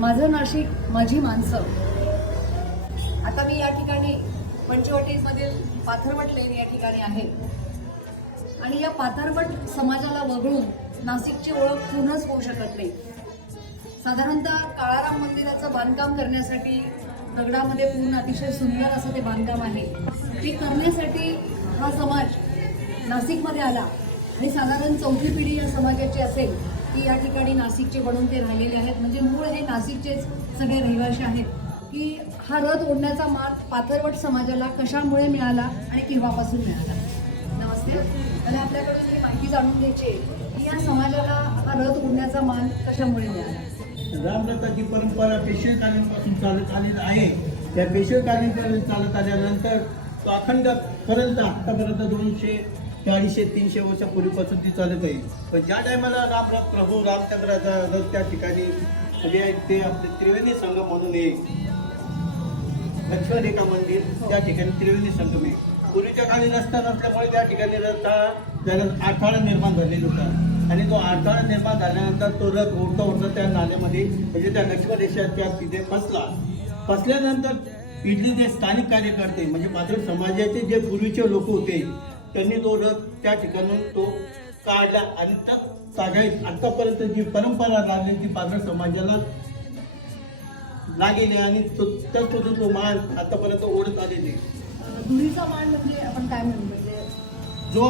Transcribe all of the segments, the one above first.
माझं नाशिक माझी माणसं. आता मी या ठिकाणी पंचवटीमधील पाथरवट लेन या ठिकाणी आहे. आणि या पाथरवट समाजाला वगळून नाशिकची ओळख पूर्णच होऊ शकत नाही. साधारणतः काळाराम मंदिराचं बांधकाम करण्यासाठी दगडामध्ये पूर्ण अतिशय सुंदर असं ते बांधकाम आहे. ते करण्यासाठी हा समाज नाशिकमध्ये आला. आणि साधारण चौथी पिढी या समाजाची असेल. की या ठिकाणी नाशिकचे बनून ते राहिलेले आहेत. म्हणजे मूळ हे नाशिकचेच सगळे रहिवासी आहेत. की हा रथ ओढण्याचा मान पाथरवट समाजाला कशामुळे मिळाला आणि केव्हापासून मिळाला? नमस्ते. मला आपल्याकडून ही माहिती जाणून घ्यायची आहे की या समाजाला हा रथ ओढण्याचा मान कशामुळे मिळाला? रामरथाची परंपरा पेशवेकालीनपासून चालत आलेली आहे. त्या पेशवेकालीनपर्यंत चालत आल्यानंतर तो अखंड पर्यंत आत्तापर्यंत दोनशे ते अडीचशे तीनशे वर्षापूर्वीपासून ती चालत आहे. पण ज्या टायमाला रामरथ प्रभू रामचंद्राचा रथ त्या ठिकाणी म्हणजे ते आपले त्रिवेणी संगम म्हणून येईल लक्ष्मणरेखा मंदिर त्या ठिकाणी त्रिवेणी संगम आहे पूर्वीच्या काळी रस्ता नसल्यामुळे त्या ठिकाणी रस्ता त्याला अडथळा निर्माण झालेला होता. आणि तो अडथळा निर्माण झाल्यानंतर तो रथ उडता उडता त्या नाल्यामध्ये म्हणजे त्या लक्ष्मण तिथे फसला. फसल्यानंतर इथले जे स्थानिक कार्यकर्ते म्हणजे मात्र समाजाचे जे पूर्वीचे लोक होते त्यांनी तो रथ त्या ठिकाणून तो काढला आणि त्या तागायत आतापर्यंत जी परंपरा लागली ती पात्र समाजाला लागेली आणि तो त्याच पद्धतीने तो मान आतापर्यंत ओढत आलेले. अं, धुळीचा मान म्हणजे आपण काय म्हणू? म्हणजे जो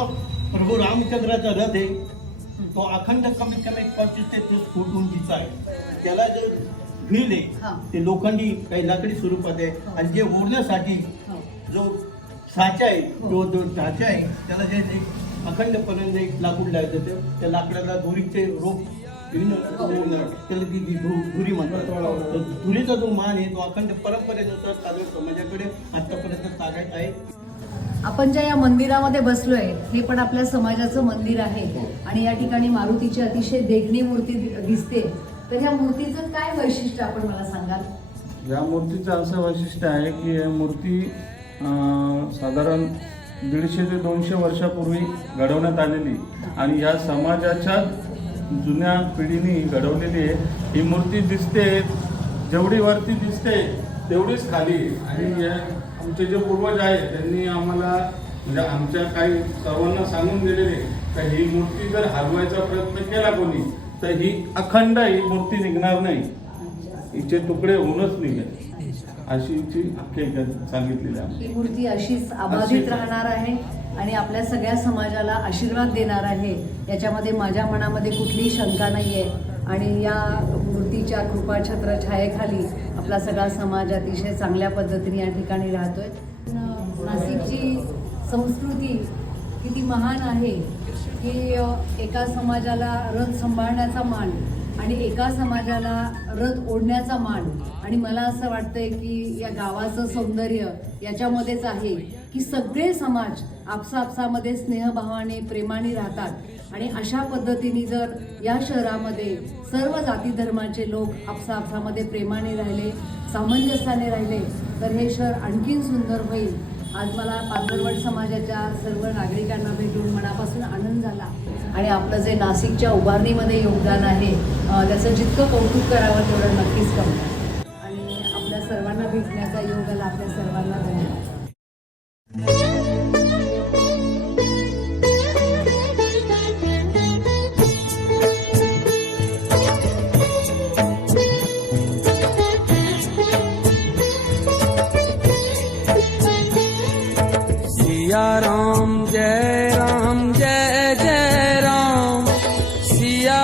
प्रभू रामचंद्राचा रथ आहे तो अखंड कमीत कमी पंचवीस ते तीस फूट उंचीचा आहे. त्याला जे व्हील हा. आहे ते लोखंडी काही लाकडी स्वरूपात आहे. आणि जे ओढण्यासाठी हो. जो साचा आहे हो. तो जो ढाचा आहे त्याला जे जे अखंडपर्यंत एक लाकूड लागत होतं त्या लाकडाला दोरीचे रोप त्याला ती ती धुरी म्हणतात धुरीचा जो मान आहे तो अखंड परंपरेनुसार चालू समाजाकडे आतापर्यंत तागायत आहे. आपण ज्या या मंदिरामध्ये बसलोय हे पण आपल्या समाजाचं मंदिर आहे. आणि या ठिकाणी मारुतीची अतिशय देखणी मूर्ती दिसते. तर ह्या मूर्तीचं काय वैशिष्ट्य आपण मला सांगाल? या मूर्तीचं असं वैशिष्ट्य आहे की ही मूर्ती साधारण दीडशे ते दोनशे वर्षापूर्वी घडवण्यात आलेली आणि या समाजाच्या जुन्या पिढीने घडवलेली आहे. ही मूर्ती दिसते जेवढी वरती दिसते तेवढीच खाली आणि या आमचे जे पूर्वज आहेत त्यांनी आम्हाला म्हणजे आमच्या काही सर्वांना सांगून दिलेले तर ही मूर्ती जर हलवायचा प्रयत्न केला कोणी तर ही अखंड ही मूर्ती निघणार नाही. हिचे तुकडे होऊनच निघेल. अशी हिची आख्यायिका सांगितलेली आहे. ही मूर्ती अशीच अबाधित अशीच. राहणार आहे आणि आपल्या सगळ्या समाजाला आशीर्वाद देणार आहे. याच्यामध्ये माझ्या मनामध्ये कुठलीही शंका नाही आहे आणि या मूर्तीच्या कृपाछत्र छायेखाली आपला सगळा समाज अतिशय चांगल्या पद्धतीने या ठिकाणी राहतोय. नाशिकची संस्कृती किती महान आहे की एका समाजाला रथ सांभाळण्याचा मान आणि एका समाजाला रथ ओढण्याचा मान. आणि मला असं वाटतंय की या गावाचं सौंदर्य याच्यामध्येच आहे की सगळे समाज आपसापसामध्ये स्नेहभावाने प्रेमाने राहतात. आणि अशा पद्धतीने जर या शहरामध्ये सर्व जाती धर्माचे लोक आपसापसामध्ये प्रेमाने राहिले सामंजस्याने राहिले तर हे शहर आणखीन सुंदर होईल. आज मला पाथरवट समाजाच्या सर्व नागरिकांना भेटून मनापासून आनंद झाला. आणि आपलं जे नाशिकच्या उभारणीमध्ये योगदान आहे त्याचं जितकं कौतुक करावं तेवढं नक्कीच कमी आणि आपल्या सर्वांना भेटण्याचा योग आला आपल्या सर्वांना सिया राम जय राम जय जय राम सिया